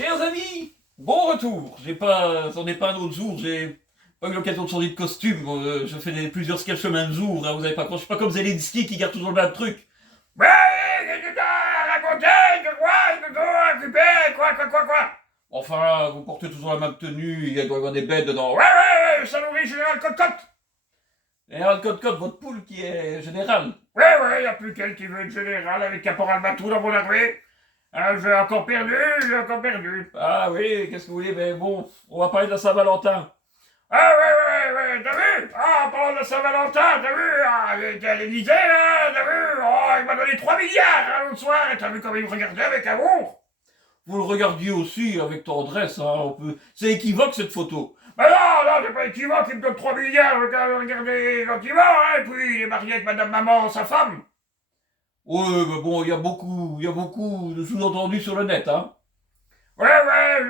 Chers amis, bon retour. C'en est pas un autre jour, j'ai pas eu l'occasion de changer de costume. Je fais plusieurs sketchs le même jour, hein, vous avez pas compris. Je suis pas comme Zelensky qui garde toujours le même truc. Ouais, qu'est-ce que t'as raconté, quoi. Enfin, vous portez toujours la même tenue, il doit y avoir des bêtes dedans. Ouais, saloperie général Cote-Cote. Général Cote-Cote, votre poule qui est général. Ouais, y a plus qu'elle qui veut être général avec Caporal Batou dans mon armée. Ah, j'ai encore perdu. Ah oui, qu'est-ce que vous voulez, mais bon, on va parler de la Saint-Valentin. Ah ouais, t'as vu? Ah, en parlant de la Saint-Valentin, t'as vu? Ah, il était à l'Élysée, là, t'as vu? Oh, il m'a donné 3 milliards, hein, l'autre soir, et t'as vu comme il me regardait avec amour? Vous le regardiez aussi avec tendresse, hein, on peut... C'est équivoque, cette photo. Mais non, c'est pas équivoque, il me donne 3 milliards, regardez gentiment, hein, et puis il est marié avec Madame Maman, sa femme. Ouais, mais bon, il y a beaucoup de sous-entendus sur le net, hein. Ouais,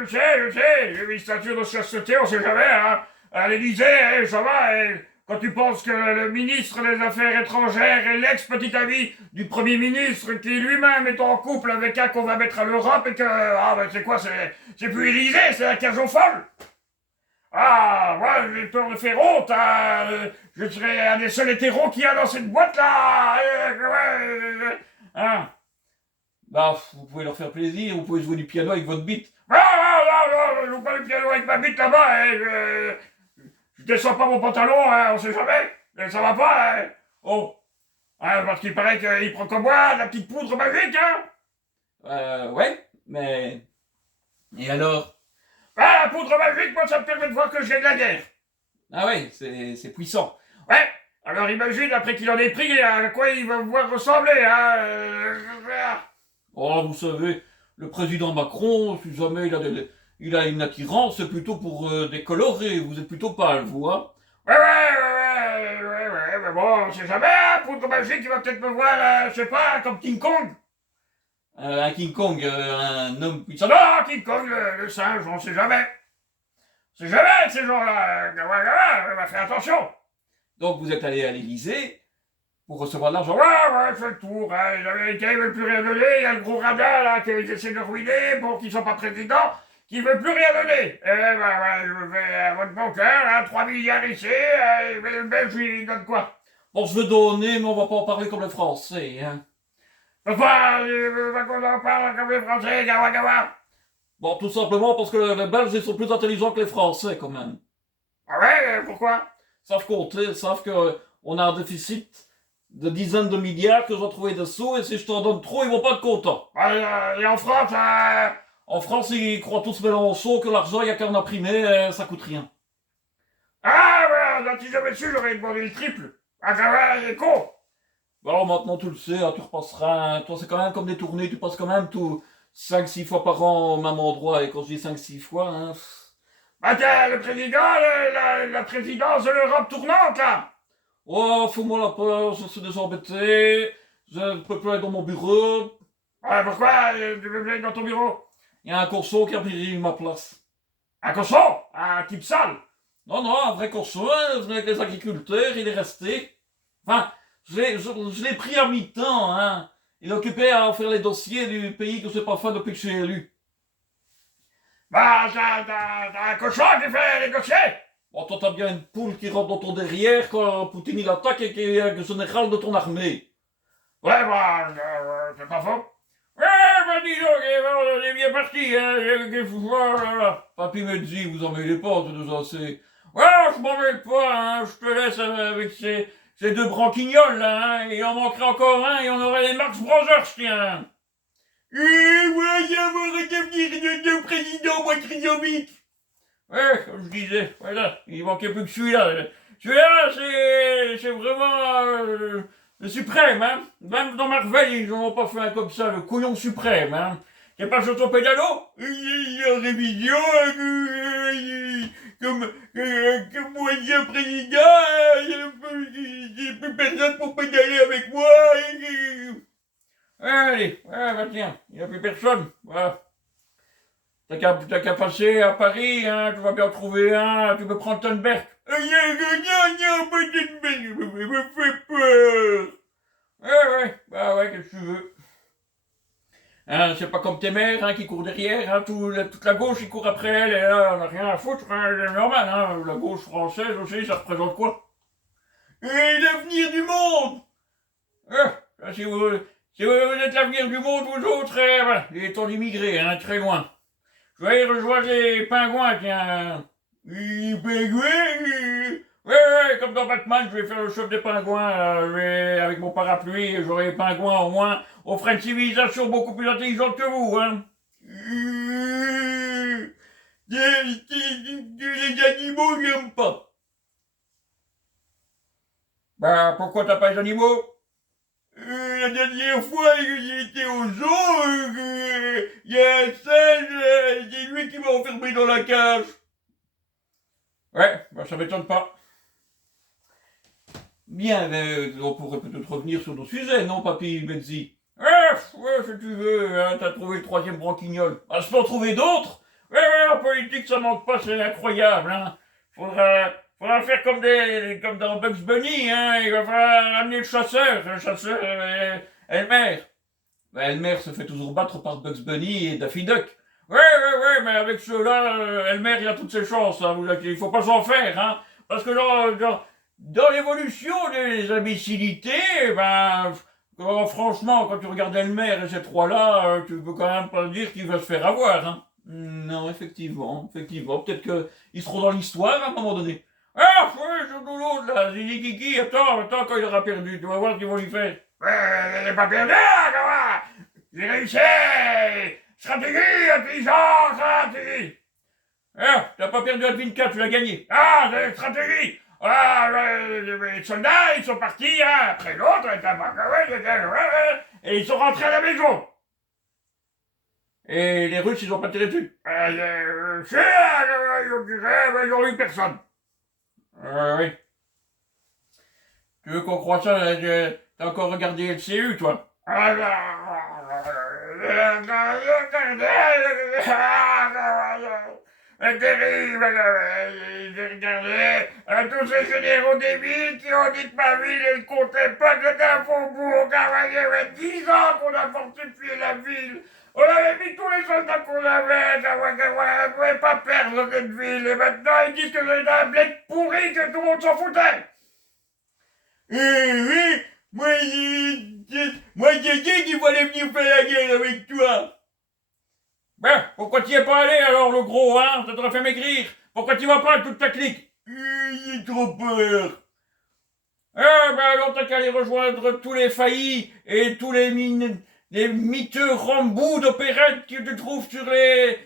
je sais, j'ai mis statut de chasteté, on sait jamais, hein. À l'Élysée, hein, ça va, hein. Quand tu penses que le ministre des Affaires étrangères est l'ex-petit ami du Premier ministre qui lui-même est en couple avec un qu'on va mettre à l'Europe et que... Ah, ben c'est quoi, c'est plus l'Élysée, c'est la cage aux folles. Ah, moi, j'ai peur de faire honte, hein. Je serais un des seuls hétéros qu'il y a dans cette boîte-là. Hein. Bah, vous pouvez leur faire plaisir, vous pouvez jouer du piano avec votre bite. Non, je joue pas du piano avec ma bite là-bas, hein. Je descends pas mon pantalon, hein, on sait jamais. Ça va pas, hein. Oh. Hein, parce qu'il paraît qu'il prend comme moi de la petite poudre magique, hein. Ouais, mais... Et alors? Ah, la poudre magique, moi, ça me permet de voir que j'ai de la guerre. Ah ouais, c'est puissant. Ouais, alors imagine, après qu'il en ait pris, à quoi il va voir ressembler, hein. Oh, vous savez, le président Macron, si jamais il a une attirance, c'est plutôt pour décolorer. Vous êtes plutôt pâle, vous, hein. Ouais, mais bon, on sait jamais, hein, poudre magique, il va peut-être me voir, je sais pas, comme King Kong. Un King Kong, un homme puissant. Non, King Kong, le singe, on sait jamais. C'est jamais ces gens-là. On va faire attention. Donc vous êtes allé à l'Élysée pour recevoir de l'argent. Ouais, fais le tour. Hein. Les Américains, ils veulent plus rien donner. Il y a le gros radin là qu'ils essaient de ruiner pour qu'ils soient pas présidents, qui veut plus rien donner. Je vais à votre bon cœur, hein, 3 milliards ici, mais le Belge, il donne quoi? Bon, je veux donner, mais on va pas en parler comme les Français. Hein. Pourquoi qu'on en parle comme les Français, gawa? Bon, tout simplement parce que les Belges, ils sont plus intelligents que les Français, quand même. Ah ouais, pourquoi? Ils savent compter, ils savent qu'on a un déficit de dizaines de milliards, que je dois trouver des sous, et si je t'en donne trop, ils vont pas être contents. Et en France, en France, ils croient tous Mélenchon que l'argent, il y a qu'à en imprimer, ça coûte rien. Ah ouais, si j'avais su, j'aurais demandé le triple. Ah ça va, il est con. Bon, alors maintenant tu le sais, hein, tu repasseras, hein. Toi c'est quand même comme des tournées, tu passes quand même tout 5-6 fois par an au même endroit, et quand je dis 5-6 fois, hein... Bah tiens, le président, la présidence de l'Europe tournante, là. Oh, fous-moi la peur, je suis déjà embêté, je ne peux plus aller dans mon bureau. Ouais, pourquoi tu veux plus aller dans ton bureau? Il y a un corso qui a pris ma place. Un corso? Un type sale? Non, un vrai corso, hein, avec les agriculteurs, il est resté. Enfin, je l'ai pris à mi-temps, hein. Il est occupé à faire les dossiers du pays que je n'ai pas fait depuis que je suis élu. Bah, t'as un cochon qui fait les dossiers? Bon, toi, t'as bien une poule qui rentre dans ton derrière quand Poutine il attaque et qui est le général de ton armée. Ouais, bah, c'est pas faux. Ouais, bah, dis donc, on est bien parti, hein. Papy me dit, vous en mêlez pas, c'est déjà assez. Ouais, je m'en mêle pas, hein, je te laisse avec ces deux branquignoles, là, hein. Il en manquerait encore un et on aurait les Marx Brothers, tiens. Voyons mon devenir de président, moi, triomite. Ouais, comme je disais, voilà, il manquait plus que celui-là. Celui-là, c'est vraiment le suprême, hein. Même dans Marvel, ils n'ont pas fait un comme ça, le couillon suprême, hein. Qui pas sur ton pédalo? En révision, comme moi, je président, j'ai plus personne pour pédaler avec moi. Allez, bah tiens, il n'y a plus personne, voilà. T'as qu'à passer à Paris, hein, tu vas bien en trouver un, tu peux prendre Thunberg. Non, Thunberg, me fait peur. Ouais, bah ouais, qu'est-ce que tu veux. Hein, c'est pas comme tes mères qui courent derrière, toute la gauche qui court après elle, et là, on n'a rien à foutre, c'est normal, la gauche française aussi, ça représente quoi? Et l'avenir du monde. Si vous êtes l'avenir du monde, vous autres, voilà, il est temps d'immigrer, très loin. Je vais aller rejoindre les pingouins, tiens. Les pingouins. Ouais, comme dans Batman, je vais faire le chef des pingouins, avec mon parapluie, j'aurai les pingouins au moins, on fera une civilisation beaucoup plus intelligente que vous, hein. Les animaux, j'aime pas. Bah, pourquoi t'as pas les animaux? La dernière fois que j'ai été au zoo, il y a un singe, c'est lui qui m'a enfermé dans la cage. Ouais, bah ça m'étonne pas. Bien, mais on pourrait peut-être revenir sur nos sujets, non, papy Benzi? Ouais, si tu veux, hein, t'as trouvé le troisième branquignol. Ah, je peux en trouver d'autres? Ouais, en politique, ça manque pas, c'est incroyable, hein. Faudra faire comme dans Bugs Bunny, hein. Il va falloir amener le chasseur, Elmer. Bah, Elmer se fait toujours battre par Bugs Bunny et Daffy Duck. Ouais, mais avec ceux-là, Elmer, il a toutes ses chances, hein, il faut pas s'en faire, hein. Parce que dans l'évolution des imbécilités, franchement, quand tu regardes Elmer et ces trois-là, tu peux quand même pas dire qu'il va se faire avoir, hein. Non, effectivement. Peut-être qu'ils seront dans l'histoire à un moment donné. Ah, ouais, surtout l'autre, là, Zili Kiki, attends, quand il aura perdu, tu vas voir ce qu'ils vont lui faire. Ouais, il n'est pas perdu, comment? J'ai réussi! Stratégie, intelligence, stratégie! Ah, t'as pas perdu à Advinca, tu l'as gagné. Ah, c'est stratégie! Ah, les soldats, ils sont partis, après l'autre, et ils sont rentrés à la maison. Et les Russes, ils ont pas tiré dessus. Ils ont eu personne. Oui. Tu veux qu'on croie ça? T'as encore regardé LCU, toi? Terrible, j'ai regardé tous ces généraux débiles qui ont dit que ma ville, elle comptait pas, que c'était un faubourg, car il y avait 10 ans qu'on a fortifié la ville. On avait mis tous les soldats qu'on avait, on ne pouvait pas perdre cette ville, et maintenant ils disent que c'est un bled pourri, que tout le monde s'en foutait. Oui, moi j'ai dit qu'il fallait venir faire la guerre avec toi. Ben, pourquoi t'y es pas allé alors, le gros, hein? Ça t'aurait fait maigrir. Pourquoi t'y vas pas avec toute ta clique? J'ai trop peur. Alors t'as qu'à aller rejoindre tous les faillis et tous les miteux rambous d'opérettes que tu trouves sur les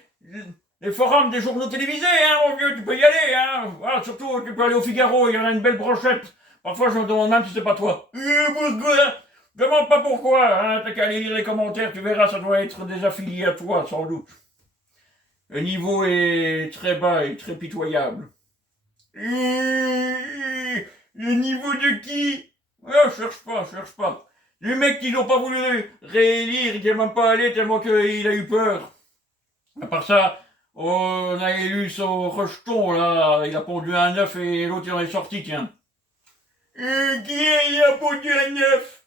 forums des journaux télévisés, hein, mon vieux, tu peux y aller, hein. Voilà, surtout, tu peux aller au Figaro, il y en a une belle brochette. Parfois, je me demande même si c'est pas toi. Pourquoi? Demande pas pourquoi, hein, t'as qu'à aller lire les commentaires, tu verras, ça doit être des affiliés à toi, sans doute. Le niveau est très bas et très pitoyable. Le niveau de qui? Cherche pas. Les mecs qui n'ont pas voulu réélire, qui n'est même pas allé tellement qu'il a eu peur. À part ça, on a élu son rejeton, là, il a pondu un œuf et l'autre il en est sorti, tiens. Qui a pondu un œuf?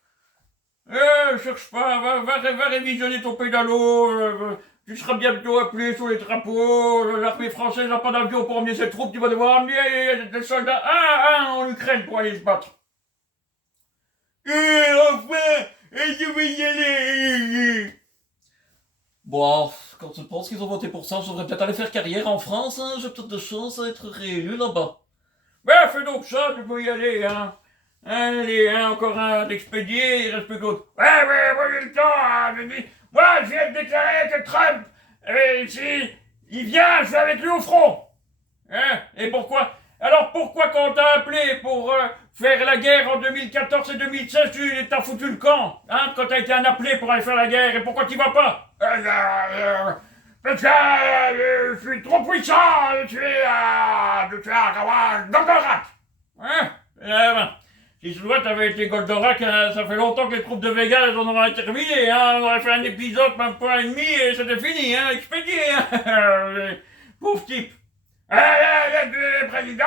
Cherche pas, va révisionner ton pédalo, tu seras bientôt appelé sur les drapeaux, l'armée française n'a pas d'avion pour emmener ses troupes, tu vas devoir emmener des soldats en Ukraine pour aller se battre. Enfin, je vais y aller. Bon, quand je pense qu'ils ont voté pour ça, je devrais peut-être aller faire carrière en France, hein, j'ai peut-être de chance à être réélu là-bas. Fais donc ça, tu peux y aller, hein. Allez, encore un d'expédié, il reste plus qu'autre. Moi j'ai le temps, hein, je dis. Moi, je viens de déclarer que Trump, si il vient, je vais avec lui au front. Hein? Et pourquoi? Alors pourquoi quand on t'a appelé pour faire la guerre en 2014 et 2016, tu t'as foutu le camp, hein, quand t'as été un appelé pour aller faire la guerre, et pourquoi t'y vas pas? Parce que je suis trop puissant, je suis Goldorak. Hein? Si ce doigt t'avais été Goldorak, ça fait longtemps que les troupes de Vega, elles en auraient terminé, hein, on aurait fait un épisode, même pas un demi, et c'était fini, hein, expédié, hein. Pauvre type. Le président,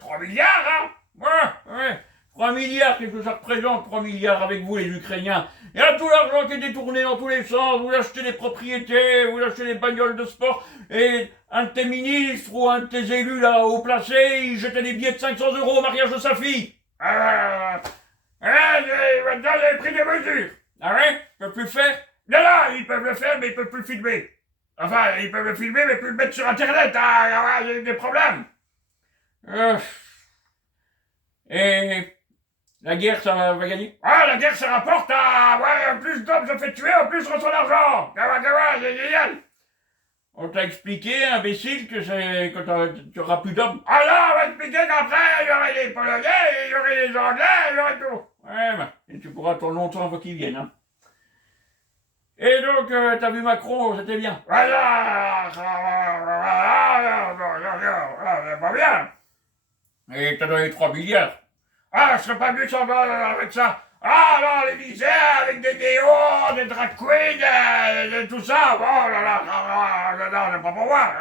3 milliards, hein. Ouais. 3 milliards, qu'est-ce que ça représente, 3 milliards avec vous, les Ukrainiens? Il y a tout l'argent qui est détourné dans tous les sens, vous achetez des propriétés, vous achetez des bagnoles de sport, et un de tes ministres ou un de tes élus là haut placé, il jetait des billets de 500 € au mariage de sa fille. Maintenant, ils avaient pris des mesures. Ah ouais? Ils peuvent plus le faire? Non, non, ils peuvent le faire, mais ils peuvent plus le filmer. Enfin, ils peuvent le filmer, mais plus le mettre sur Internet. Ah, il y a eu des problèmes. Et la guerre, ça va gagner? Ah, la guerre, ça rapporte à... Ouais, plus d'hommes se fait tuer, en plus on reçoit l'argent. C'est génial. On t'a expliqué, imbécile, que c'est quand tu auras plus d'hommes. Ah non, on va expliquer qu'après, il y aurait les Polonais, il y aurait les Anglais, il y aurait tout. Ouais, bah, et tu pourras attendre longtemps avant qu'ils viennent, hein. Et donc, t'as vu Macron, c'était bien. Voilà, c'est pas bien. Et t'as donné 3 milliards. Ah, je serais pas venu sans avec ça. Ah non, l'Élysée avec des déos, des drag queens, tout ça. Oh là là, c'est pas pour moi.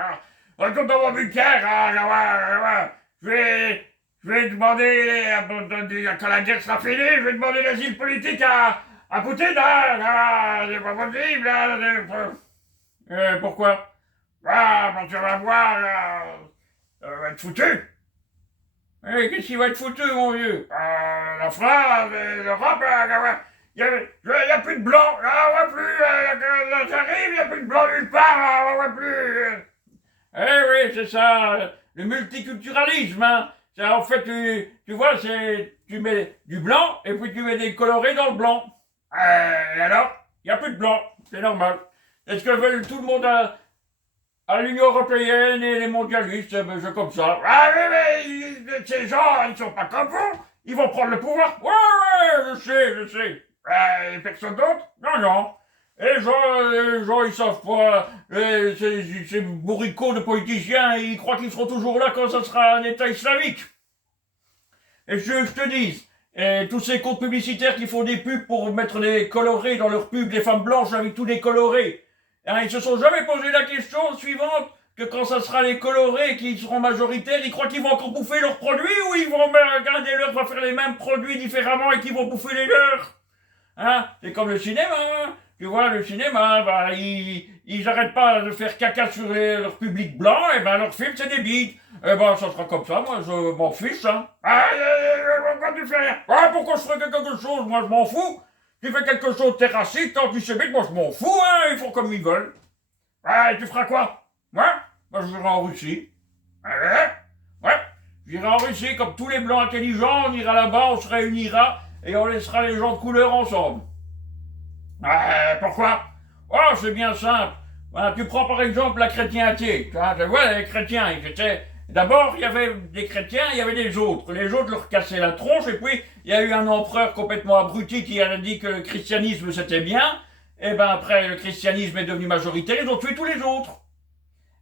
Retourne dans mon bunker. Je vais demander, quand la guerre sera finie, je vais demander l'asile politique à Poutine. C'est pas possible. Pourquoi? Parce que tu vas voir, ça va être foutu. Qu'est-ce qui va être foutu, mon vieux? La France, l'Europe, il n'y a plus de blanc, on voit plus, j'arrive, il n'y a plus de blanc nulle part, on voit plus. Oui, c'est ça, le multiculturalisme, hein. En fait, tu vois, tu mets du blanc, et puis tu mets des colorés dans le blanc. Et alors? Il n'y a plus de blanc, c'est normal. Est-ce que veulent tout le monde à l'Union Européenne et les mondialistes, c'est comme ça. Ah oui, mais ces gens, ils sont pas comme vous. Ils vont prendre le pouvoir. Ouais, je sais. Et personne d'autre? Non, non. Les gens, ils savent pas. Ces bourricots de politiciens, ils croient qu'ils seront toujours là quand ça sera un État islamique. Et je te dis, tous ces comptes publicitaires qui font des pubs pour mettre des colorés dans leurs pubs, les femmes blanches avec tous des colorés. Ils se sont jamais posé la question suivante, que quand ça sera les colorés qui seront majoritaires, ils croient qu'ils vont encore bouffer leurs produits ou ils vont garder leurs, va faire les mêmes produits différemment et qu'ils vont bouffer les leurs? C'est comme le cinéma, hein. Tu vois, le cinéma, ils arrêtent pas de faire caca sur leur public blanc, et leur film c'est des bites. Ça sera comme ça, moi je m'en fiche, hein. Pourquoi tu fais rien? Pourquoi je ferais quelque chose? Moi je m'en fous. Tu fais quelque chose de terraciste, antisémite, moi je m'en fous, hein, ils font comme ils veulent. Et tu feras quoi? Moi, je vais en Russie. Ouais, j'irai en Russie, comme tous les blancs intelligents, on ira là-bas, on se réunira, et on laissera les gens de couleur ensemble. Pourquoi? C'est bien simple. Tu prends par exemple la chrétienté. Tu vois, les chrétiens, ils étaient... D'abord, il y avait des chrétiens, il y avait des autres. Les autres leur cassaient la tronche, et puis il y a eu un empereur complètement abruti qui a dit que le christianisme c'était bien. Et après, le christianisme est devenu majoritaire, ils ont tué tous les autres.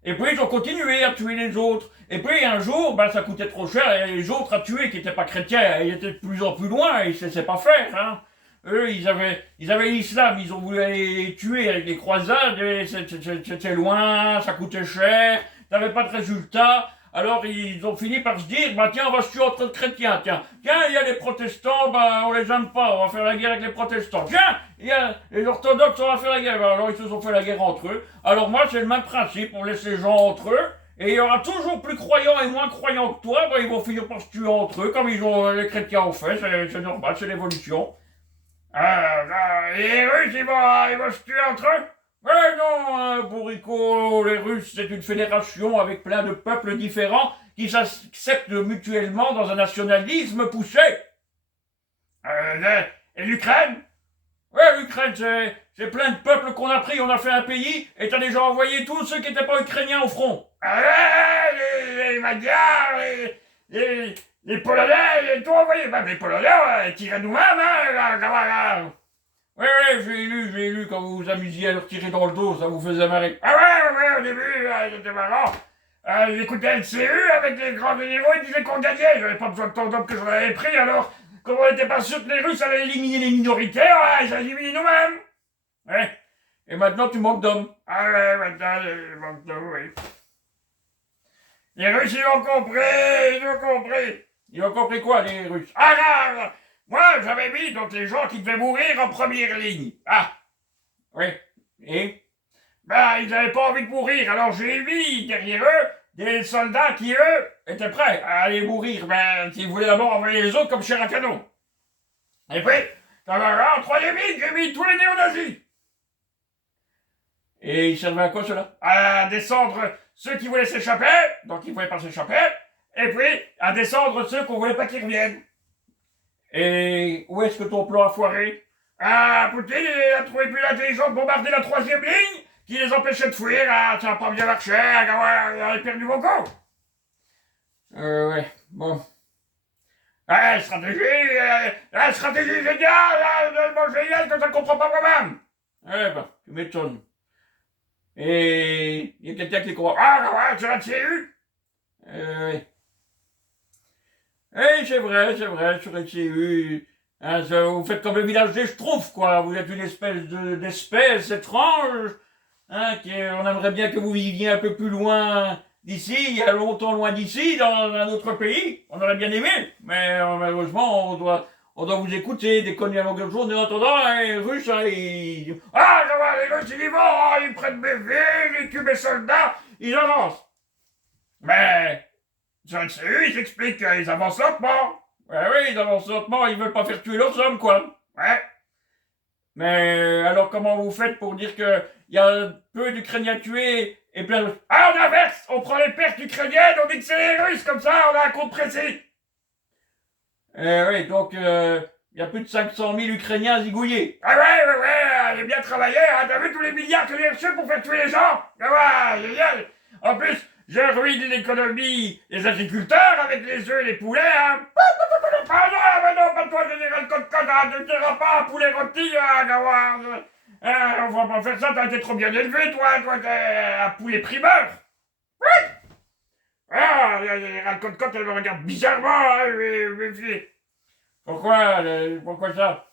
Et puis ils ont continué à tuer les autres. Et puis un jour, ça coûtait trop cher, et les autres à tuer qui n'étaient pas chrétiens, ils étaient de plus en plus loin, et ils ne savaient pas faire, hein. Eux, ils avaient l'islam, ils ont voulu aller les tuer avec les croisades, et c'était loin, ça coûtait cher, t'avais pas de résultat. Alors ils ont fini par se dire, tiens, on va se tuer entre chrétiens, tiens, il y a les protestants, on les aime pas, on va faire la guerre avec les protestants. Tiens, il y a les orthodoxes, on va faire la guerre. Alors ils se sont fait la guerre entre eux. Alors moi, c'est le même principe, on laisse les gens entre eux, et il y aura toujours plus croyants et moins croyants que toi, ils vont finir par se tuer entre eux, comme les chrétiens ont fait, c'est normal, c'est l'évolution. Et les Russes, ils vont se tuer entre eux? Non, bourrico, les Russes, c'est une fédération avec plein de peuples différents qui s'acceptent mutuellement dans un nationalisme poussé. Et l'Ukraine? L'Ukraine, c'est plein de peuples qu'on a pris, on a fait un pays, et t'as déjà envoyé tous ceux qui n'étaient pas ukrainiens au front. Les Magyars, les Polonais, tout envoyé. Les Polonais, on tirait nous-mêmes, hein. Oui, j'ai lu quand vous vous amusiez à leur tirer dans le dos, ça vous faisait marrer. Au début, c'était marrant. J'écoutais LCU avec les grands généraux, ils disaient qu'on gagnait. J'avais pas besoin de tant d'hommes que j'en avais pris, alors, comme on n'était pas sûr que les Russes allaient éliminer les minoritaires, ils allaient éliminer nous-mêmes. Ouais. Et maintenant, tu manques d'hommes. Maintenant, je manque d'hommes, oui. Les Russes, ils ont compris. Ils ont compris quoi, les Russes? Ah là, moi, j'avais mis donc les gens qui devaient mourir en première ligne. Ah, oui. Et ben, ils n'avaient pas envie de mourir, alors j'ai mis derrière eux des soldats qui, eux, étaient prêts à aller mourir, ben, qui voulaient d'abord envoyer les autres comme chair à canon. Et puis, en troisième ligne, j'ai mis tous les néo-nazis. Et ils servaient à quoi, cela? À descendre ceux qui voulaient s'échapper, donc ils ne voulaient pas s'échapper, et puis à descendre ceux qu'on voulait pas qu'ils reviennent. Et où est-ce que ton plan a foiré? Ah, Poutine il a trouvé plus l'intelligent de bombarder la troisième ligne, qui les empêchait de fuir. Ah, ça n'a pas bien marché, il a perdu beaucoup. Ouais, bon. Ah, stratégie géniale, tellement géniale que ça ne comprend pas moi-même. Eh ben, tu m'étonnes. Et il y a quelqu'un qui croit. Ah, ouais, c'est la CU. Oui. Eh, c'est vrai, sur la CU. Hein, vous faites comme le village des Schtroumpfs, quoi. Vous êtes une espèce d'espèce étrange. Hein, on aimerait bien que vous viviez un peu plus loin d'ici, il y a longtemps loin d'ici, dans un autre pays. On aurait bien aimé, mais malheureusement, on doit vous écouter, des conneries à longueur de journée. En attendant, les Russes, ils... Ah, ça va, les Russes, ils y vont, ils prennent mes villes, ils tuent mes soldats, ils avancent. Mais, sur le CU, ils s'expliquent qu'ils avancent lentement. Ouais, oui, ils avancent lentement, ils veulent pas faire tuer leurs hommes, quoi. Ouais. Mais alors comment vous faites pour dire qu'il y a peu d'Ukrainiens tués et plein de... Ah, on inverse. On prend les pertes ukrainiennes, on dit que c'est les Russes, comme ça on a un compte précis. Oui, donc il y a plus de 500 000 Ukrainiens zigouillés. Ah ouais, j'ai bien travaillé, hein. T'as vu tous les milliards que j'ai reçus pour faire tuer les gens? Ah ouais, génial. En plus, je ruine l'économie des agriculteurs avec les œufs et les poulets, hein. Ah non, pas toi, général Cote-Cote, tu ne diras pas un poulet rôti, hein, on va pas faire ça, t'as été trop bien élevé, toi, t'es un poulet primeur. Oui. Ah, général Cote-Cote, elle me regarde bizarrement, hein, oui. Pourquoi ça?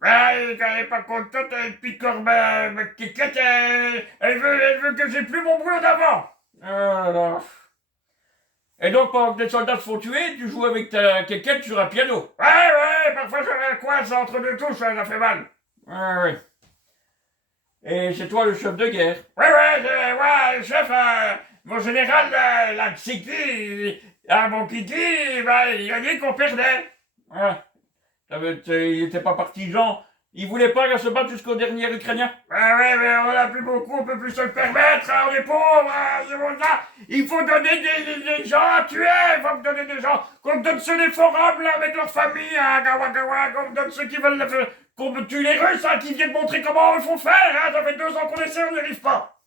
Ben, quand elle est pas contente, elle picore ma kékette, elle veut que j'ai plus mon boulot d'avant. Ah là. Et donc, pendant que les soldats se font tuer, tu joues avec ta kékette sur un piano. Ouais, parfois j'avais un coin, ça entre deux touches, ça fait mal. Ouais. Et c'est toi le chef de guerre. Ouais, le chef, mon général, la Tsiki, mon Kiki, il a dit qu'on perdait. Ouais. Il était pas partisan. Il voulait pas se battre jusqu'au dernier Ukrainien. Ouais, mais on a plus beaucoup, on peut plus se le permettre, hein, on est pauvres, c'est bon ça. Il faut donner des gens à tuer, il faut me donner des gens, qu'on me donne ceux des forums, là, avec leur famille, hein, qu'on me donne ceux qui veulent, qu'on me tue les Russes, hein, qui viennent montrer comment il faut faire, hein, ça fait 2 ans qu'on essaie, on n'y arrive pas.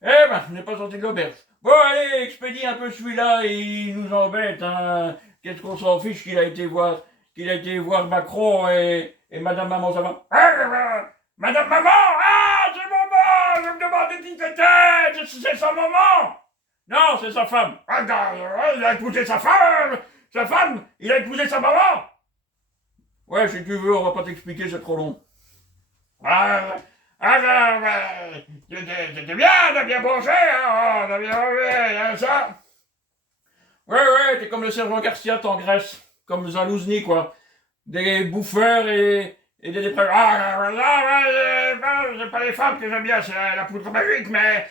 Eh ben, on n'est pas sorti de l'auberge. Bon, allez, expédie un peu celui-là, il nous embête, hein. Qu'est-ce qu'on s'en fiche qu'il a été voir Macron et Madame Maman, ça va? Madame Maman, c'est maman, je me demandais qui c'était, c'est sa maman. Non, c'est sa femme. Il a épousé sa femme, il a épousé sa maman. Ouais, si tu veux, on va pas t'expliquer, c'est trop long. C'était bien, t'as bien mangé, hein, t'as bien mangé, hein, ça. Ouais, t'es comme le sergent Garcia en Grèce, comme Zalouzny, quoi. Des bouffeurs et des dépravés. C'est pas les femmes que j'aime bien, c'est la poudre magique, mais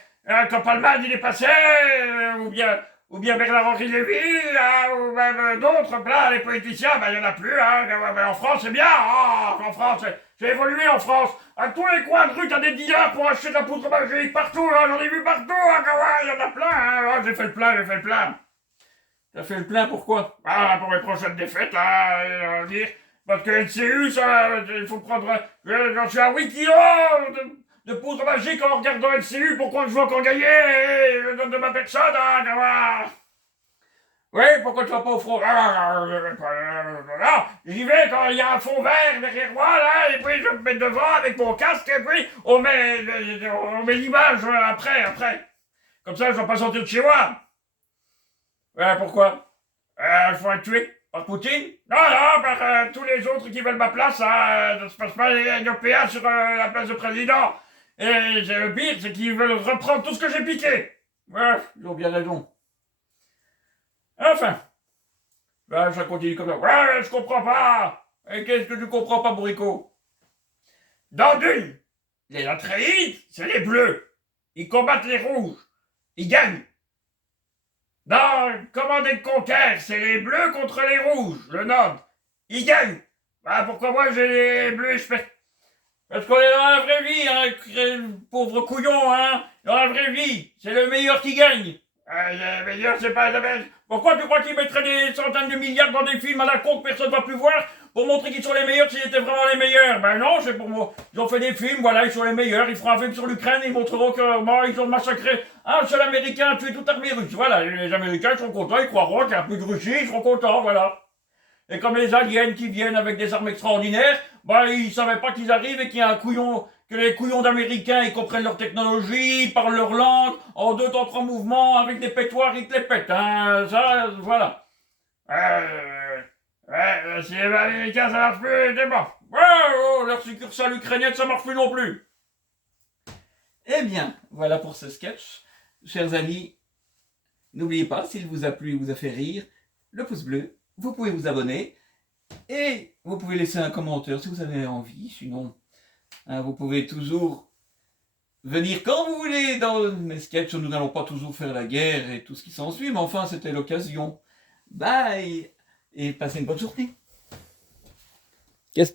quand Palmade il est passé, ou bien Bernard-Henri Lévy, ou même d'autres, là, les politiciens, il y en a plus, hein. En France, c'est bien, en France, j'ai évolué en France. À tous les coins de rue, t'as des dealers pour acheter de la poudre magique, partout, hein, j'en ai vu partout, hein, il y en a plein, hein. J'ai fait le plein. T'as fait le plein, pourquoi? Pour mes prochaines défaites, là, dire. Parce que LCU, ça, il faut prendre... J'en suis à 8 kilos de poudre magique en regardant LCU, pourquoi je veux encore gagner? Je donne de ma personne, hein, oui, pourquoi tu vas pas au front? J'y vais quand il y a un fond vert derrière moi, là, et puis je me mets devant avec mon casque, et puis on met l'image après. Comme ça, je dois pas sortir de chez moi. Ouais, pourquoi? Faut être tué par Poutine? Non, par tous les autres qui veulent ma place, ça se passe pas les Européens sur la place de président. Et le pire, c'est qu'ils veulent reprendre tout ce que j'ai piqué. Ouais, ils ont bien raison. Enfin, ben, ça continue comme ça. Ouais, je comprends pas. Et qu'est-ce que tu comprends pas, Bourrico? Dans Dune, les Atreides, c'est les bleus. Ils combattent les rouges. Ils gagnent. Dans Command and Conquer, c'est les bleus contre les rouges. Le Nord. Ils gagnent. Bah, pourquoi moi j'ai les bleus et je fais... Parce qu'on est dans la vraie vie, hein, pauvre couillon, hein. Dans la vraie vie, c'est le meilleur qui gagne. Le meilleur, c'est pas... Pourquoi tu crois qu'ils mettraient des centaines de milliards dans des films à la con que personne ne va plus voir pour montrer qu'ils sont les meilleurs s'ils étaient vraiment les meilleurs? Ben non, c'est pour moi. Ils ont fait des films, voilà, ils sont les meilleurs. Ils feront un film sur l'Ukraine et ils montreront que ils ont massacré un seul Américain, tué toute l'armée russe. Voilà, les Américains seront contents, ils croiront qu'il n'y a plus de Russie, ils seront contents, voilà. Et comme les aliens qui viennent avec des armes extraordinaires, bah ils savaient pas qu'ils arrivent et qu'il y a un couillon, que les couillons d'Américains ils comprennent leur technologie, ils parlent leur langue, en 2 temps 3 mouvements, avec des pétoires, ils te les pètent, hein, ça, voilà. Si les Américains ça marche plus, c'est bon. Leur succursale ukrainienne ça marche plus non plus. Eh bien, voilà pour ce sketch. Chers amis, n'oubliez pas, s'il vous a plu, vous a fait rire, le pouce bleu. Vous pouvez vous abonner et vous pouvez laisser un commentaire si vous avez envie. Sinon, vous pouvez toujours venir quand vous voulez dans mes sketchs. Nous n'allons pas toujours faire la guerre et tout ce qui s'ensuit, mais enfin, c'était l'occasion. Bye et passez une bonne journée. Qu'est-ce